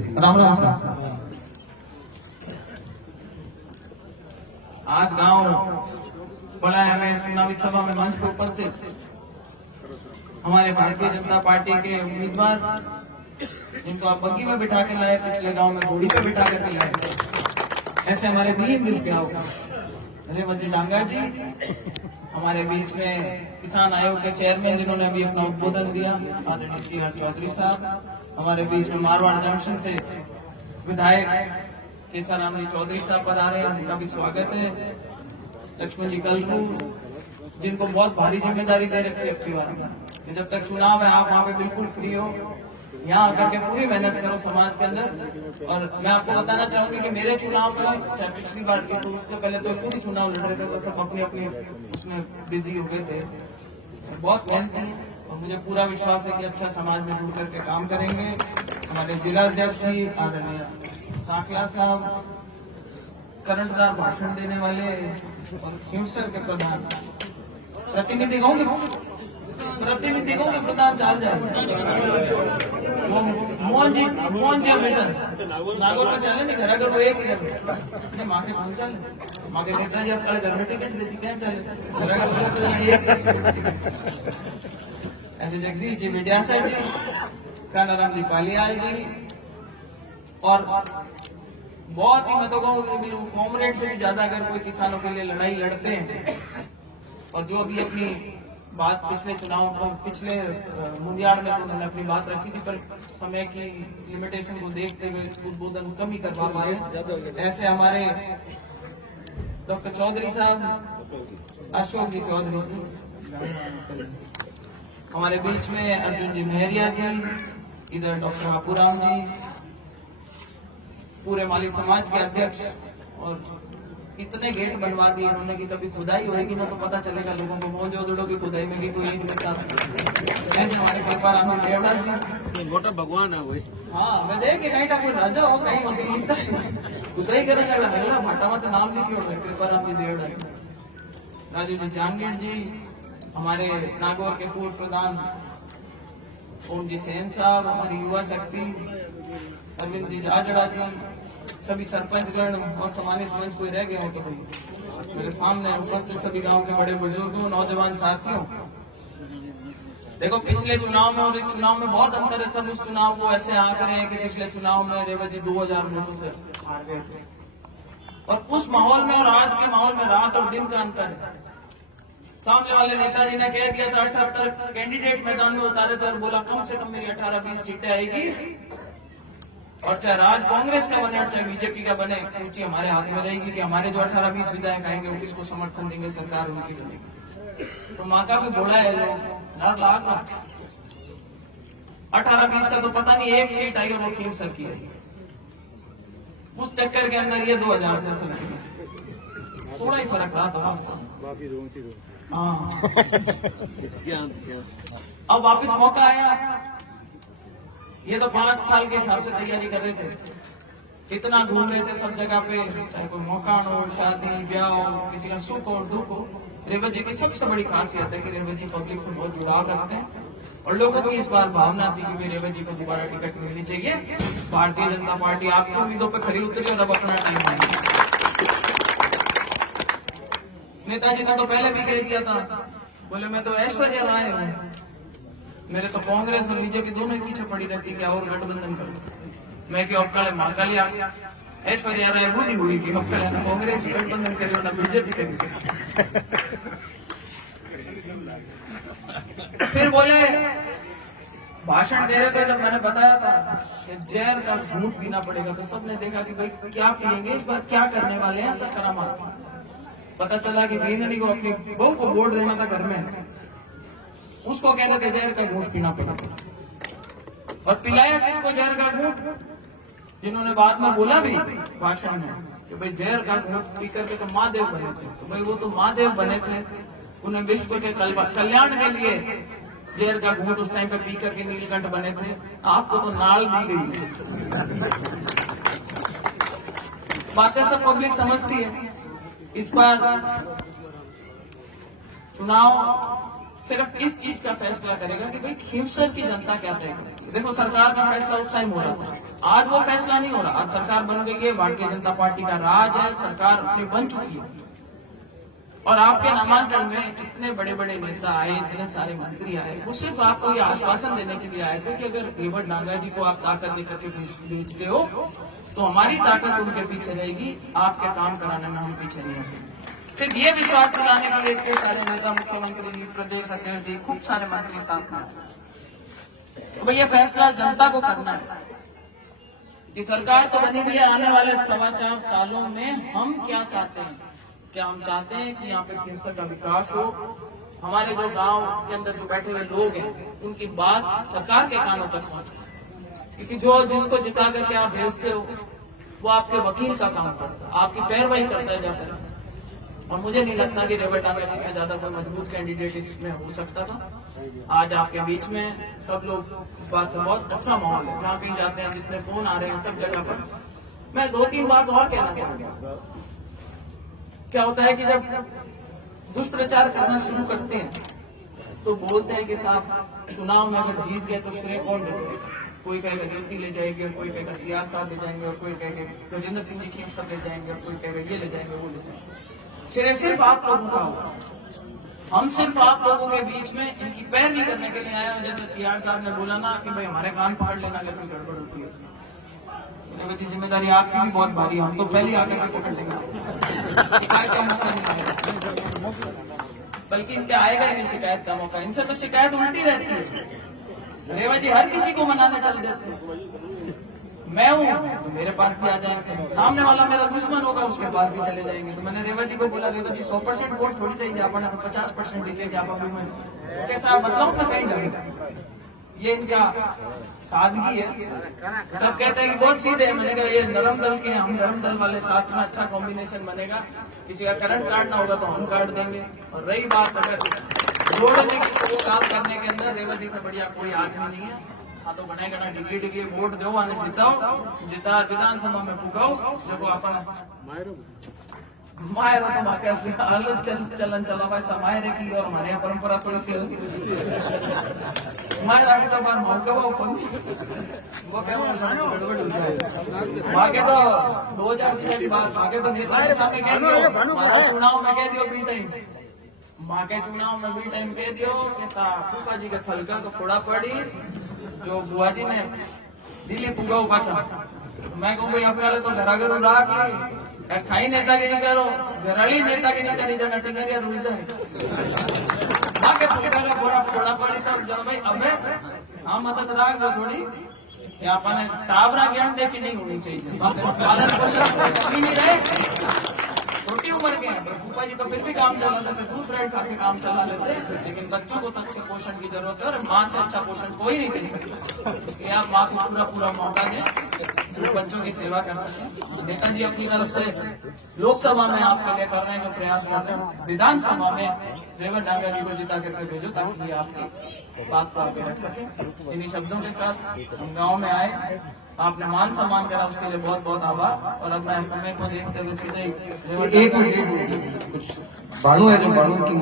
राम राम साहब। आज गांव बुलाया हमें इस चुनावी सभा में मंच पर उपस्थित हमारे भारतीय जनता पार्टी के उम्मीदवार, जिनको आप बग्गी में बिठा कर लाए, पिछले गांव में घोड़ी पे बिठा कर लाए, ऐसे हमारे बीच इस गांव रेवत जी डांगा जी, हमारे बीच में किसान आयोग के चेयरमैन जिन्होंने अभी अपना उद्बोधन दिया, आदरणीय सी आर चौधरी साहब, हमारे बीच में मारवाड़ जंक्शन से विधायक केसराम जी चौधरी साहब पर आ रहे हैं, उनका भी स्वागत है। लक्ष्मण जी कलफू, जिनको बहुत भारी जिम्मेदारी दे रखी है आपकी बार में, जब तक चुनाव है आप वहाँ पे बिल्कुल फ्री हो, यहाँ आकर के पूरी मेहनत करो समाज के अंदर। और मैं आपको बताना चाहूंगी कि मेरे चुनाव में, चाहे पिछली बार की, तो उससे पहले तो पूरी चुनाव लड़ रहे थे, तो सब अपनी अपनी उसमें बिजी हो गए थे। बहुत मेहनती है और मुझे पूरा विश्वास है कि अच्छा समाज में जुड़ करके काम करेंगे। हमारे जिला अध्यक्ष जी आदरणीय साखला साहब, करंटदार भाषण देने वाले और हिमसर के प्रधान प्रतिनिधि होंगे प्रधान चाल जाए मोहन जी हमेशा नागौर में चले नहीं, घर अगर वो एक ही माँ के कौन चले, माँ के नेता जी अपने घर में टिकट देती क्या चले, घर अगर ऐसे जगदीश जी विद्यासर जी, कानाराम जी कालियाल जी, और बहुत ही, मैं तो कहूँगी कॉमरेड से भी ज्यादा अगर कोई किसानों के लिए लड़ाई लड़ते हैं, और जो अभी अपनी बात पिछले चुनाव को, पिछले मुंडियाड़ में तो उन्होंने अपनी बात रखी थी, पर समय की लिमिटेशन को देखते हुए उद्बोधन कम ही कर पा रहे, ऐसे हमारे डॉक्टर चौधरी साहब, अशोक जी चौधरी जी, हमारे बीच में अर्जुन जी मेहरिया जी, इधर डॉक्टर हापूराम जी, पूरे माली समाज के अध्यक्ष, और इतने गेट बनवा दिए उन्होंने कि कभी खुदाई होगी ना तो पता चलेगा लोगों को, मोहनजोदड़ो की खुदाई में भी कोई एक करता। ऐसे हमारे कृपाराम देवड़ा जी, मोटा भगवान है वही। हाँ मैं देख कहीं का कोई राजा हो, कहीं हो गई खुदाई करे हल्ला भाटा मत नाम लिखी हो, कृपाराम जी देवड़ा, राजू जी जांगीर जी, हमारे नागौर के पूर्व प्रधान ओम जी सेन साहब, हमारी युवा शक्ति अरविंद जी जाजड़ा जी, सभी सरपंचगण और सम्मानित मंच कोई रह गए हो तो भाई मेरे सामने उपस्थित सभी गांव के बड़े बुजुर्गों, नौजवान साथियों, देखो पिछले चुनाव में और इस चुनाव में बहुत अंतर है। सब उस चुनाव को ऐसे आंक रहे हैं कि पिछले चुनाव में रेवत जी 2000 वोटों से हार गए थे, और उस माहौल में और आज के माहौल में रात और दिन का अंतर है। सामने वाले नेताजी ने कह दिया था 78 कैंडिडेट मैदान में उतारे थे और बोला कम से कम मेरी 18-20 सीटें आएगी, और चाहे राज कांग्रेस का बने और चाहे बीजेपी का बने, पूंजी हमारे हाथ में रहेगी कि हमारे जो 18-20 विधायक आएंगे वो किसको समर्थन देंगे, सरकार उनकी बनेगी। तो माँ का भी घोड़ा है, लोग लाख 18-20 का तो पता नहीं, एक सीट आई और वो खींच सकी है, उस चक्कर के अंदर ये 2000 से सकी, थोड़ा ही फर्क रहा था वास्तव। हाँ अब वापिस मौका आया, ये तो 5 साल के हिसाब से तैयारी कर रहे थे, इतना घूम रहे थे सब जगह पे, चाहे कोई मकान हो, शादी ब्याह हो, किसी का सुख हो और दुख हो। रेवत जी की सबसे बड़ी खासियत है कि रेवत जी पब्लिक से बहुत जुड़ाव रखते हैं, और लोगों की इस बार भावना थी कि रेवत जी को दोबारा टिकट मिलनी चाहिए। भारतीय जनता पार्टी आपकी उम्मीदों पर खरी उतरी और अब अपना टीम बनी। नेताजी ने तो पहले भी कह दिया था, बोले मैं तो ऐश्वर्या राय हूँ, मेरे तो कांग्रेस और बीजेपी दोनों ही पीछे पड़ी रहती, क्या और गठबंधन करो। मैं कि अक्काले महाकाली ऐश्वर्या राय बूढ़ी हुई कि अक्काले ना कांग्रेस गठबंधन करियो ना बीजेपी करियो। फिर बोले, भाषण दे रहे थे, जब मैंने बताया था कि जहर का घूंट पीना पड़ेगा, तो सबने देखा कि भाई क्या पिएंगे इस बार, क्या करने वाले हैं सकरामात। पता चला कि बींगनी को अपनी बहू को वोट देना था घर में, उसको कहते थे जहर का घूंट पीना पड़ा, और पिलाया किसको जहर का घूंट, जिन्होंने बाद में बोला भी भाषण में कि भाई जहर का घूंट पी करके तो महादेव बने थे। तो भाई वो तो महादेव बने थे, उन्हें विश्व के कल्याण के लिए जहर का घूंट उस टाइम पे पी करके नीलकंठ बने थे, आपको तो नाल दी गई। बातें सब पब्लिक समझती है। इस बार चुनाव सिर्फ इस चीज का फैसला करेगा कि भाई खींवसर की जनता क्या तय करेगी। देखो सरकार का फैसला उस टाइम हो रहा था, आज वो फैसला नहीं हो रहा। आज सरकार बन गई है, भारतीय जनता पार्टी का राज है, सरकार अपनी बन चुकी है। और आपके नामांकन में कितने बड़े बड़े नेता आए, इतने सारे मंत्री आए, वो सिर्फ आपको ये आश्वासन देने के लिए आए थे कि अगर रेवड़ नांगा जी को आप ताकत देकर के भेजते हो तो हमारी ताकत उनके पीछे रहेगी, आपके काम कराने में हम पीछे नहीं होंगे। सिर्फ ये विश्वास दिलाने के लिए इतने सारे नेता, मुख्यमंत्री जी, प्रदेश अध्यक्ष जी, खूब सारे मंत्री साथ में। तो भाई ये फैसला जनता को करना है कि सरकार तो बनी हुई है, आने वाले 4.25 सालों में हम क्या चाहते हैं। क्या हम चाहते हैं कि यहाँ पे खिरसर का विकास हो, हमारे जो गांव के अंदर जो बैठे हुए लोग हैं उनकी बात सरकार के कानों तक पहुंचे, क्योंकि जो जिसको जिता करके आप भेजते हो वो आपके वकील का काम करता है, आपकी पैरवाई करता है जाकर। और मुझे नहीं लगता कि रेवड़ नांगा जी से ज्यादा कोई मजबूत कैंडिडेट इसमें हो सकता था। आज आपके बीच में सब लोग, इस बात से बहुत अच्छा माहौल है। जहाँ कहीं जाते हैं, जितने फोन आ रहे हैं सब जगह पर। मैं 2-3 बात और कहना चाहूंगा। क्या होता है कि जब दुष्प्रचार करना शुरू करते हैं तो बोलते हैं कि साहब चुनाव में अगर जीत गए तो श्रेय कौन ले जाएगा। कोई कहेगा ज्योति ले जाएंगे, कोई कहेगा सीआर साहब ले जाएंगे, और कोई कहेगा राजेंद्र सिंह जी खेम साहब ले जाएंगे, और कोई कहेगा ये ले जाएंगे, वो ले जाएंगे। श्रेय सिर्फ आप लोगों का होगा। हम सिर्फ आप लोगों के बीच में इनकी पैरवी करने के लिए आए हैं। जैसे सीआर साहब ने बोला ना कि भाई हमारे कान पकड़ लेना अगर कोई गड़बड़ होती है, तो जिम्मेदारी आपकी भी बहुत भारी। हम तो पहले आकर के पकड़ लेंगे, शिकायत का मौका नहीं आएगा, बल्कि इनके आएगा ही नहीं शिकायत का मौका। इनसे तो शिकायत उल्टी रहती है। रेवा जी हर किसी को मनाने चल देते हैं। मैं हूँ तो मेरे पास भी आ जाएंगे, सामने वाला मेरा दुश्मन होगा उसके पास भी चले जाएंगे। तो मैंने रेवा जी को बोला, रेवा जी 100% वोट थोड़ी चाहिए, आपने तो 50% दीजिए। क्या अभी मैं कैसा बतलाऊं मैं कहीं जाऊंगा। ये इनका सादगी है। सब कहते हैं कि बहुत सीधे है। मैंने कहा ये नरम दल के, हम नरम दल वाले साथ में अच्छा कॉम्बिनेशन बनेगा। किसी का करंट काटना होगा तो हम काट देंगे। और रही बात अगर जोड़ने की, तो काम करने के अंदर रेवा जी से बढ़िया कोई आदमी नहीं है। हाँ तो बनाए गणा डिग्री वोट दो आने जिताओ, जिता विधानसभा में पुगाओ। देखो अपन मायर तो माके अलग चलन चला भाई समाये रेखी। और हमारे यहाँ परंपरा थोड़ी सी मायर आगे तो बार मौका वो क्या गड़बड़ हो जाए। आगे तो 2000 सीटें की बात, आगे तो नेता के सामने कह दियो, चुनाव में कह दियो बी टाइम, माँ के चुनाव में बी टाइम कह दियो कि फूफा जी के फलका को फोड़ा पड़ी जो बुआ जी ने दिल्ली पुगाओ पाचा। तो मैं कहूँ भाई अपने वाले तो घराघर राख ली, खाई नेतागिरी करो, घराली नेतागिरी करी जाना टिंगरिया रुल जाए। माँ के फलका का फोड़ा फोड़ा पड़ी तो जब भाई अबे हाँ मदद राख दो थोड़ी। या अपने टावरा ज्ञान देखी नहीं होनी चाहिए, पालन पोषण कमी नहीं रहे। छोटी उम्र के हैं फूफा जी तो फिर भी काम चला लेते, दूध ब्रेड खा के काम चला लेते, लेकिन बच्चों को तो अच्छे पोषण की जरूरत है। और माँ से अच्छा पोषण कोई नहीं दे सकता, इसलिए आप माँ को पूरा पूरा मौका दें, बच्चों की सेवा कर सकें। नेताजी अपनी तरफ से लोकसभा में आपके लिए करने का प्रयास करते हैं, विधानसभा में रेवड़ नांगा जी को जिता करके भेजो ताकि ये आपकी बात को आगे रख सके। इन्हीं शब्दों के साथ हम गाँव में आए, आपने मान सम्मान करा, उसके लिए बहुत बहुत आभार। और अब मैं समय को देखते हुए सीधे एक कुछ बाणु है जो बाणु की